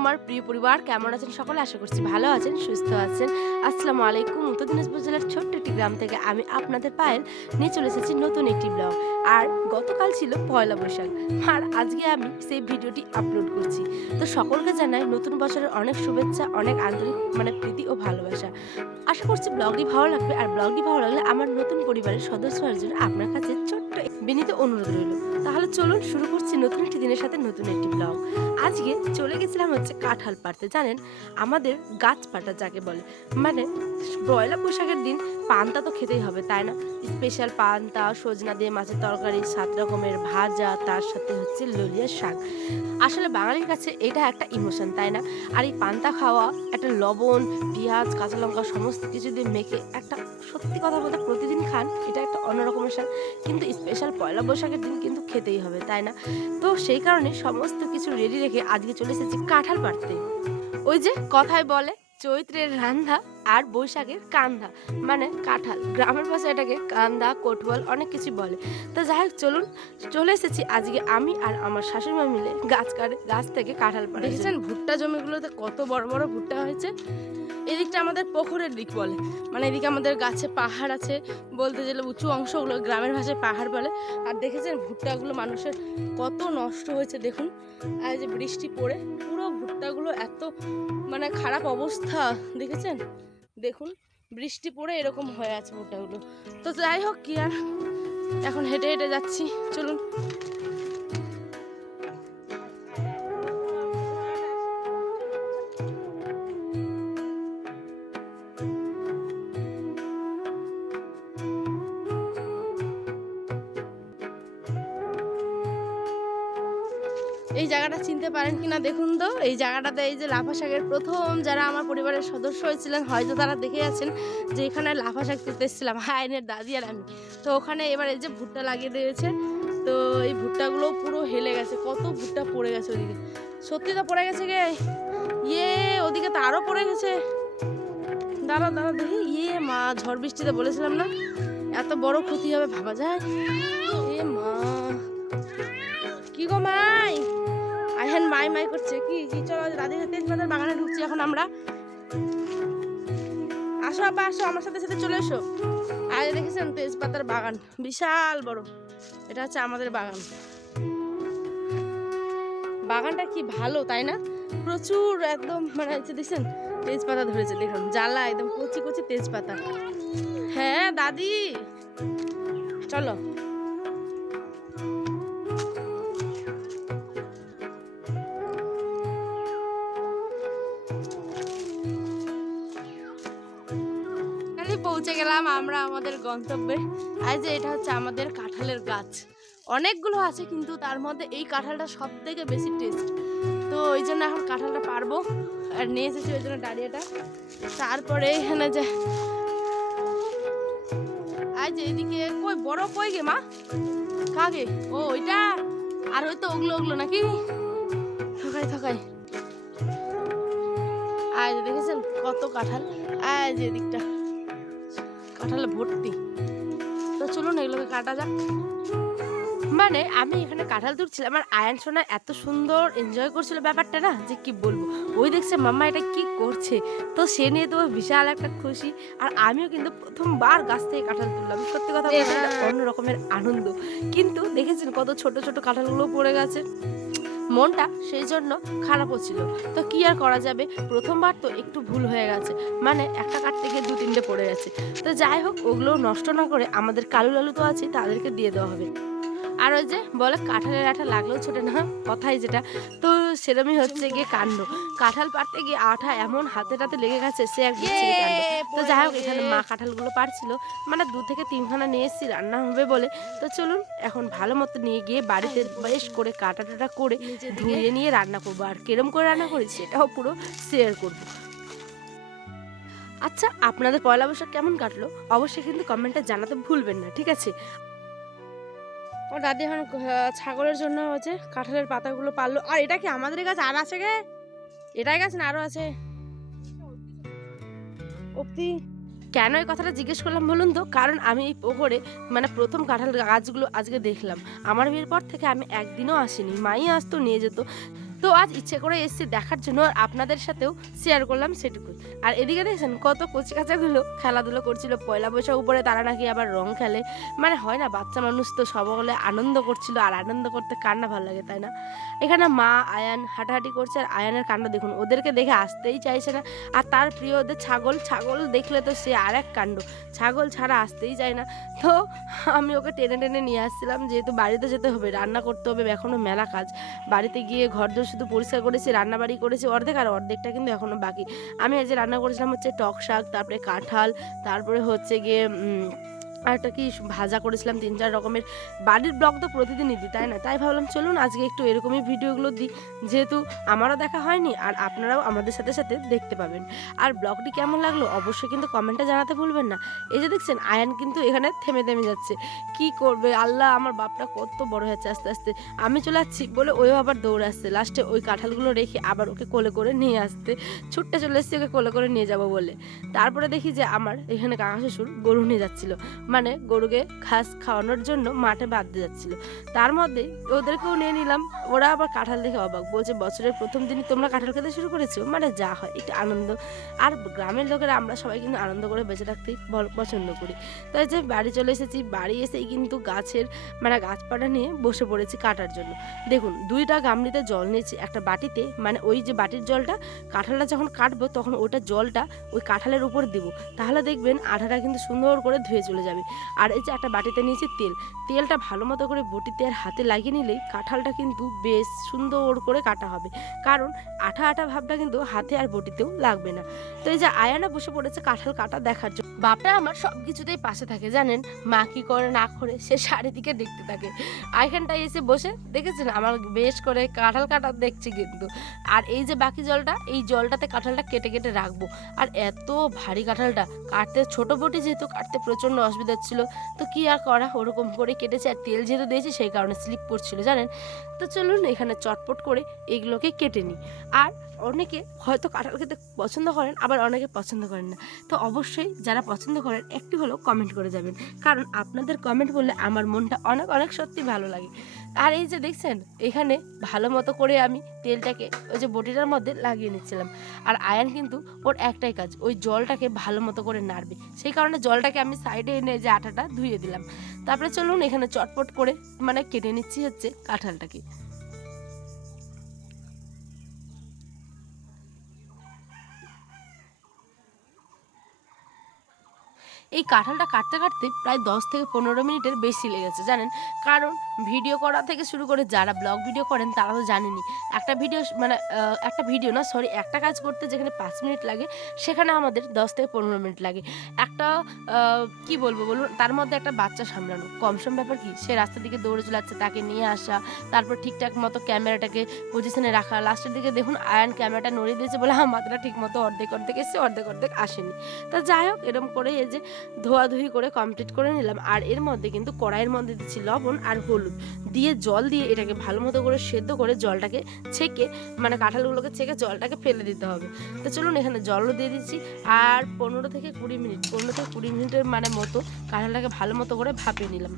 আমার প্রিয় পরিবার, কেমন আছেন সকলে? আশা করছি ভালো আছেন, সুস্থ আছেন। আসসালামু আলাইকুম, উত্তর দিনাজপুর জেলার ছোট্ট একটি গ্রাম থেকে আমি আপনাদের পায়েল। নিয়ে চলে এসেছি নতুন একটি ব্লগ আর গতকাল ছিল পয়লা বৈশাখ। আর আজকে আমি সেই ভিডিওটি আপলোড করছি। তো সকলকে জানাই নতুন বছরের অনেক শুভেচ্ছা, অনেক আন্তরিক মানে প্রীতি ও ভালোবাসা। আশা করছি ব্লগটি ভালো লাগবে। আর ব্লগটি ভালো লাগলে আমার নতুন পরিবারের সদস্য হওয়ার জন্য আপনার কাছে ছোট্ট বিনীত অনুরোধ রইল। তাহলে চলুন শুরু করছি নতুন একটি দিনের সাথে নতুন একটি ব্লগ আজকে চলে গেছিলাম হচ্ছে কাঁঠাল পাড়তে। জানেন, আমাদের গাছ পাটা যাকে বলে। মানে পয়লা বৈশাখের দিন পান্তা তো খেতেই হবে, তাই না? স্পেশাল পান্তা, সজনা দিয়ে মাছের তরকারি, সাত রকমের ভাজা, তার সাথে হচ্ছে ললিয়া শাক। আসলে বাঙালির কাছে এটা একটা ইমোশন তাই না? আর এই পান্তা খাওয়া, একটা লবণ, পেঁয়াজ, কাঁচা লঙ্কা, সমস্ত কিছু দিয়ে মেখে একটা সত্যি কথা বলতে প্রতিদিন খান, এটা একটা অন্যরকমের স্বাদ কিন্তু স্পেশাল পয়লা বৈশাখের দিন কিন্তু খেতেই হবে, তাই না? তো সেই কারণে সমস্ত কিছু রেডি রেখে আজকে চলে এসেছি কাঁঠাল পাড়তে ওই যে কথায় বলে, চৈত্রের রান্ধা আর বৈশাখের কান্দা মানে কাঁঠাল। গ্রামের ভাষায় এটাকে কান্দা কটুয়াল অনেক কিছু বলে। তো যাই হোক, চলুন, চলে এসেছি আজকে আমি আর আমার শাশুড়ি মা মিলে গাছ কাটে, গাছ থেকে কাঁঠাল পাড়া ভুট্টা জমিগুলোতে কত বড় বড় ভুট্টা হয়েছে? এদিকটা আমাদের পুকুরের দিক বলে। মানে এদিকে আমাদের গাছে পাহাড় আছে বলতে গেলে উঁচু অংশগুলো, গ্রামের ভাষায় পাহাড় বলে। আর দেখেছেন ভুট্টাগুলো মানুষের কত নষ্ট হয়েছে দেখুন। আর যে বৃষ্টি পড়ে, পুরো ভুট্টাগুলো এত মানে খারাপ অবস্থা, দেখেছেন? দেখুন, বৃষ্টি পড়ে এরকম হয়ে আছে ভুট্টাগুলো। তো যাই হোক, কি আর, এখন হেঁটে হেঁটে যাচ্ছি, চলুন। এই জায়গাটা চিনতে পারেন কিনা দেখুন তো। এই জায়গাটাতে এই যে লাফা শাকের প্রথম যারা আমার পরিবারের সদস্য হয়েছিলেন, হয়তো তারা দেখে আছেন যে এখানে লাফা শাক তুলতে এসেছিলাম। আইনের দাদি আর আমি। তো ওখানে এবার এই যে ভুট্টা লাগিয়ে দিয়েছে তো এই ভুট্টাগুলো পুরো হেলে গেছে, কত ভুট্টা পড়ে গেছে ওদিকে। সত্যি তো পড়ে গেছে গে। ইয়ে ওদিকে তো আরও পড়ে গেছে। দাঁড়া দাঁড়া দেখি। ইয়ে মা, ঝড় বৃষ্টিতে বলেছিলাম না? এত বড় ক্ষতি হবে, ভাবা যায়? এ মা। কি গো মাই? আইহান মাই মাই করছে। কি কি, চলো দাদির তেজপাতার বাগানে ঢুকছি এখন আমরা। আসো আব্বা আসো, আমার সাথে সাথে চলে এসো। আগে দেখেছেন, তেজপাতার বাগান। বিশাল বড়। এটা হচ্ছে আমাদের বাগান। বাগানটা কি ভালো, তাই না? প্রচুর একদম মানে হচ্ছে, দেখছেন, তেজপাতা ধরেছে, দেখুন, জ্বালা, একদম কচি কচি তেজপাতা। হ্যাঁ দাদি। চলো। পৌঁছে গেলাম আমরা আমাদের গন্তব্যে। আর যে এটা হচ্ছে আমাদের কাঁঠালের গাছ। অনেকগুলো আছে কিন্তু তার মধ্যে এই কাঁঠালটা সব থেকে বেশি টেস্ট তো ওই জন্য এখন কাঁঠালটা পারব। আর নিয়ে এসেছি ওই জন্য দাঁড়িয়েটা তারপরে এখানে যে যে এদিকে কই, বড় কই গে মা? কাগে ও, ওইটা? আর হয়তো ওগুলো ওগুলো নাকি? থকাই থকাই যে দেখেছেন কত কাঁঠাল? যে এদিকটা। কাঁঠালে ভর্তি তো চলুন এগুলোকে কাটা যাক। মানে আমি এখানে কাঁঠাল তুলছিলাম আর আয়ন সোনা এত সুন্দর এনজয় করছিল ব্যাপারটা না, যে কি বলব? ওই দেখছে মাম্মা এটা কি করছে? তো সে নিয়ে তো বিশাল একটা খুশি। আর আমিও কিন্তু প্রথমবার গাছ থেকে কাঁঠাল তুললাম। সত্যি কথা অন্য রকমের আনন্দ। কিন্তু দেখেছেন কত ছোট ছোট কাঁঠালগুলো পড়ে গেছে। মনটা সেই জন্য খারাপও ছিল। তো কি আর করা যাবে? প্রথমবার তো একটু ভুল হয়ে গেছে। মানে একটা কাটতে গিয়ে দু তিনটে পড়ে গেছে। তো যাই হোক ওগুলো নষ্ট না করে আমাদের কালু লালু তো আছে তাদেরকে দিয়ে দেওয়া হবে। আর ওই যে বলে কাঁঠালের আঠা লাগলেও ছোটে না কথাই যেটা। তো সেরমই হচ্ছে গিয়ে কাণ্ড। কাঁঠাল পাড়তে গিয়ে আঠা এমন হাতে টাতে লেগে গেছে সে এক তো যাই হোক এখানে মা কাঁঠালগুলো পারছিল মানে দু থেকে তিনখানা নিয়ে এসেছি রান্না হবে বলে। তো চলুন এখন ভালো মতো নিয়ে গিয়ে বাড়িতে বেশ করে কাটা টাটা করে ধুয়ে নিয়ে রান্না করব। আর কিরম করে রান্না করি সেটাও পুরো শেয়ার করব। আচ্ছা আপনাদের পয়লা বৈশাখ কেমন কাটলো? অবশ্যই কিন্তু কমেন্টে জানাতে ভুলবেন না ঠিক আছে? ও দাদি এখন ছাগলের জন্য হচ্ছে কাঁঠালের পাতাগুলো পারল। আর এটা কি আমাদের গাছ আর আছে গে? এটাই গাছ না আরও আছে? অব্দি কেন এই কথাটা জিজ্ঞেস করলাম বলুন তো? কারণ আমি এই পুকুরে মানে প্রথম কাঁঠাল গাছগুলো আজকে দেখলাম। আমার বিয়ের পর থেকে আমি একদিনও আসিনি। মাই আসতো নিয়ে যেত। তো আজ ইচ্ছে করে এসেছি দেখার জন্য আর আপনাদের সাথেও শেয়ার করলাম সেটুকু আর এদিকে দেখছেন কত কচি কাচাগুলো খেলাধুলো করছিল, পয়লা বৈশাখ উপরে তারা নাকি আবার রং খেলে। মানে হয় না, বাচ্চা মানুষ তো সকলে আনন্দ করছিল আর আনন্দ করতে কার না ভালো লাগে, তাই না? এখানে মা আয়ান হাঁটাহাঁটি করছে আর আয়ানের কাণ্ড দেখুন, ওদেরকে দেখে আসতেই চাইছে না। আর তার প্রিয় ওদের ছাগল ছাগল দেখলে তো সে আর এক কাণ্ড, ছাগল ছাড়া আসতেই চায় না। তো আমি ওকে টেনে টেনে নিয়ে আসছিলাম, যেহেতু বাড়িতে যেতে হবে, রান্না করতে হবে এখনও মেলা কাজ। বাড়িতে গিয়ে ঘর দোর শুধু পরিষ্কার করেছি, রান্নাবাড়ি করেছি, অর্ধেক আর অর্ধেকটা কিন্তু এখনও বাকি। আমি আজ রান্না করেছিলাম হচ্ছে টক শাক, তারপরে কাঁঠাল, তারপরে হচ্ছে গিয়ে আর একটা কি ভাজা করেছিলাম, তিন চার রকমের। বাড়ির ব্লগ তো প্রতিদিনই দিই, তাই না? তাই ভাবলাম চলুন আজকে একটু এরকমই ভিডিওগুলো দিই। যেহেতু আমারও দেখা হয়নি, আর আপনারাও আমাদের সাথে সাথে দেখতে পাবেন। আর ব্লগটি কেমন লাগল অবশ্যই কিন্তু কমেন্টে জানাতে ভুলবেন না। এই যে দেখছেন, আয়ান কিন্তু এখানে থেমে থেমে যাচ্ছে। কি করবে? আল্লাহ, আমার বাপটা কত বড় হয়েছে আস্তে আস্তে। আমি চলে যাচ্ছি বলে ওইও আবার দৌড়ে আসছে। লাস্টে ওই কাঁঠালগুলো রেখে আবার ওকে কোলে করে নিয়ে আসতে। ছুটতে চলে এসেছি ওকে কোলে করে নিয়ে যাব বলে। তারপরে দেখি যে আমার এখানে কাকা শ্বশুর গরু নিয়ে যাচ্ছিল। মানে গরুকে ঘাস খাওয়ানোর জন্য মাঠে বাঁধতে যাচ্ছিল। তার মধ্যে ওদেরকেও নিয়ে নিলাম। ওরা আবার কাঁঠাল দেখে অবাক। বলছে, বছরের প্রথম দিনই তোমরা কাঁঠাল খেতে শুরু করেছ? মানে যা হয়, একটু আনন্দ। আর গ্রামের লোকেরা, আমরা সবাই কিন্তু আনন্দ করে বেঁচে থাকতেই বল- পছন্দ করি। তাই যে বাড়ি চলে এসেছি, বাড়ি এসেই কিন্তু গাছের মানে গাছপালা নিয়ে বসে পড়েছি কাটার জন্য। দেখুন, দুইটা গামলিতে জল নিয়েছি, একটা বাটিতে মানে ওই যে বাটির জলটা, কাঁঠালটা যখন কাটবো, তখন ওটা জলটা ওই কাঁঠালের উপর দিব। তাহলে দেখবেন আঠাটা কিন্তু সুন্দর করে ধুয়ে চলে যাবে। আর এই যে একটা বাটিতে নিয়েছি তেল। তেলটা ভালো মতো করে বটিতে আর হাতে লাগিয়ে নিলেই কাঁঠালটা কিন্তু বেশ সুন্দর করে কাটা হবে। কারণ আঠা আঠা ভাবটা কিন্তু হাতে আর বটিতেও লাগবে না। তো এই যে আয়ানা বসে পড়েছে কাঁঠাল কাটা দেখার জন্য। বাপটা আমার সব কিছুতেই পাশে থাকে, জানেন? মা কি করে না করে সে চারিদিকে দেখতে থাকে। আইখানটায় এসে বসে দেখেছেন? আমার বেশ করে কাঁঠাল কাটা দেখছি কিন্তু। আর এই যে বাকি জলটা, এই জলটাতে কাঁঠালটা কেটে কেটে রাখব। আর এত ভারী কাঁঠালটা, কাটতে ছোট বটি যেহেতু কাটতে প্রচণ্ড অসুবিধা হচ্ছিল তো কি আর করা? ওরকম করে কেটেছে আর তেল যেহেতু দিয়েছে, সেই কারণে স্লিপ করছিল জানেন? তো চলুন এখানে চটপট করে এগুলোকে কেটে নিই। আর অনেকে হয়তো কাঁঠাল খেতে পছন্দ করেন, আবার অনেকে পছন্দ করেন না। তো অবশ্যই যারা পছন্দ করেন, একটু হলেও কমেন্ট করে যাবেন। কারণ আপনাদের কমেন্ট বললে আমার মনটা অনেক অনেক সত্যি ভালো লাগে। আর এই যে দেখছেন, এখানে ভালো মতো করে আমি তেলটাকে ওই যে বটিটার মধ্যে লাগিয়ে নিচ্ছিলাম। আর আয়ান কিন্তু ওর একটাই কাজ, ওই জলটাকে ভালো মতো করে নাড়বে। সেই কারণে জলটাকে আমি সাইডে এনে যে আটাটা ধুয়ে দিলাম। তারপরে চলুন এখানে চটপট করে মানে কেটে নিচ্ছি হচ্ছে কাঁঠালটাকে। এই কাঁঠালটা কাটতে কাটতে প্রায় দশ থেকে পনেরো মিনিটের বেশি লেগেছে, জানেন? কারণ ভিডিও করা থেকে শুরু করে যারা ব্লগ ভিডিও করেন তারা তো জানেনি একটা ভিডিও মানে একটা ভিডিও না সরি একটা কাজ করতে যেখানে পাঁচ মিনিট লাগে, সেখানে আমাদের দশ থেকে পনেরো মিনিট লাগে। একটা কি বলব বলুন, তার মধ্যে একটা বাচ্চা সামলানো। কম সম ব্যাপার কি? সে রাস্তার দিকে দৌড়ে চলাচ্ছে তাকে নিয়ে আসা, তারপর ঠিকঠাক মতো ক্যামেরাটাকে পজিশনে রাখা। লাস্টের দিকে দেখুন আয়ন ক্যামেরাটা নড়িয়ে দিয়েছে বলে আমার ঠিক মতো অর্ধেক অর্ধেক এসে অর্ধেক অর্ধেক আসেনি। তা যাই হোক এরকম করে এই যে ধোয়াধুয়ি করে কমপ্লিট করে নিলাম। আর এর মধ্যে কিন্তু কড়াইয়ের মধ্যে দিচ্ছি লবণ আর হলুদ। দিয়ে জল দিয়ে এটাকে ভালো মতো করে সেদ্ধ করে জলটাকে ছেঁকে মানে কাঁঠালগুলোকে ছেঁকে জলটাকে ফেলে দিতে হবে। তো চলুন এখানে জলও দিয়ে দিচ্ছি। আর পনেরো থেকে কুড়ি মিনিট, পনেরো থেকে কুড়ি মিনিটের মানে মতো কাঁঠালটাকে ভালো মতো করে ভাপে নিলাম।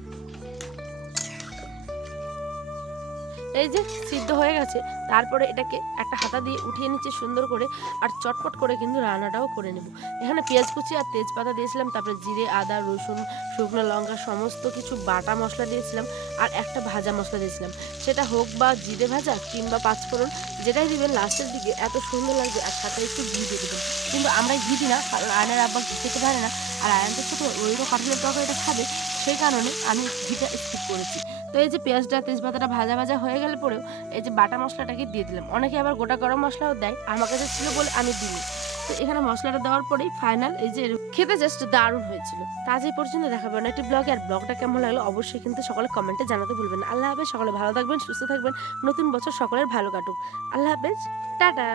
এই যে সিদ্ধ হয়ে গেছে, তারপরে এটাকে একটা হাতা দিয়ে উঠিয়ে নিচ্ছে সুন্দর করে আর চটপট করে কিন্তু রান্নাটাও করে নেব। এখানে পেঁয়াজ কুচি আর তেজপাতা দিয়েছিলাম, তারপরে জিরে, আদা, রসুন, শুকনো লঙ্কা, সমস্ত কিছু, বাটা মশলা দিয়েছিলাম আর একটা ভাজা মশলা দিয়েছিলাম। সেটা হোক বা জিরে ভাজা কিংবা পাঁচফোড়ন, যেটাই দিবেন, লাস্টের দিকে এত সুন্দর লাগবে আর সাথে একটু ঘি দিয়ে দেবেন। কিন্তু আমরা ঘি দিই না, কারণ আয়নার আব্বা ঘি খেতে পারে না, আর আয়ন তো ছোটো ওই তো কাঁঠালের তরকারিটা খাবে, সেই কারণে আমি ঘিটা স্কিপ করেছি। তো এই যে পেঁয়াজটা, তেজপাতাটা ভাজা ভাজা হয়ে গেলে পরেও এই যে বাটা মশলাটাকে দিয়ে দিলাম। অনেকে আবার গোটা গরম মশলাও দেয়। আমার কাছে ছিল বলে আমি দিই তো এখানে মশলাটা দেওয়ার পরেই ফাইনাল এই যে খেতে জাস্ট দারুণ হয়েছিল। তা এই পর্যন্ত দেখাবেন একটি ব্লগে আর ব্লগটা কেমন লাগল অবশ্যই কিন্তু সকলে কমেন্টে জানাতে ভুলবেন আল্লাহ হাফেজ, সকলে ভালো থাকবেন, সুস্থ থাকবেন। নতুন বছর সকলের ভালো কাটুক। আল্লাহ হাফেজ, টাটা।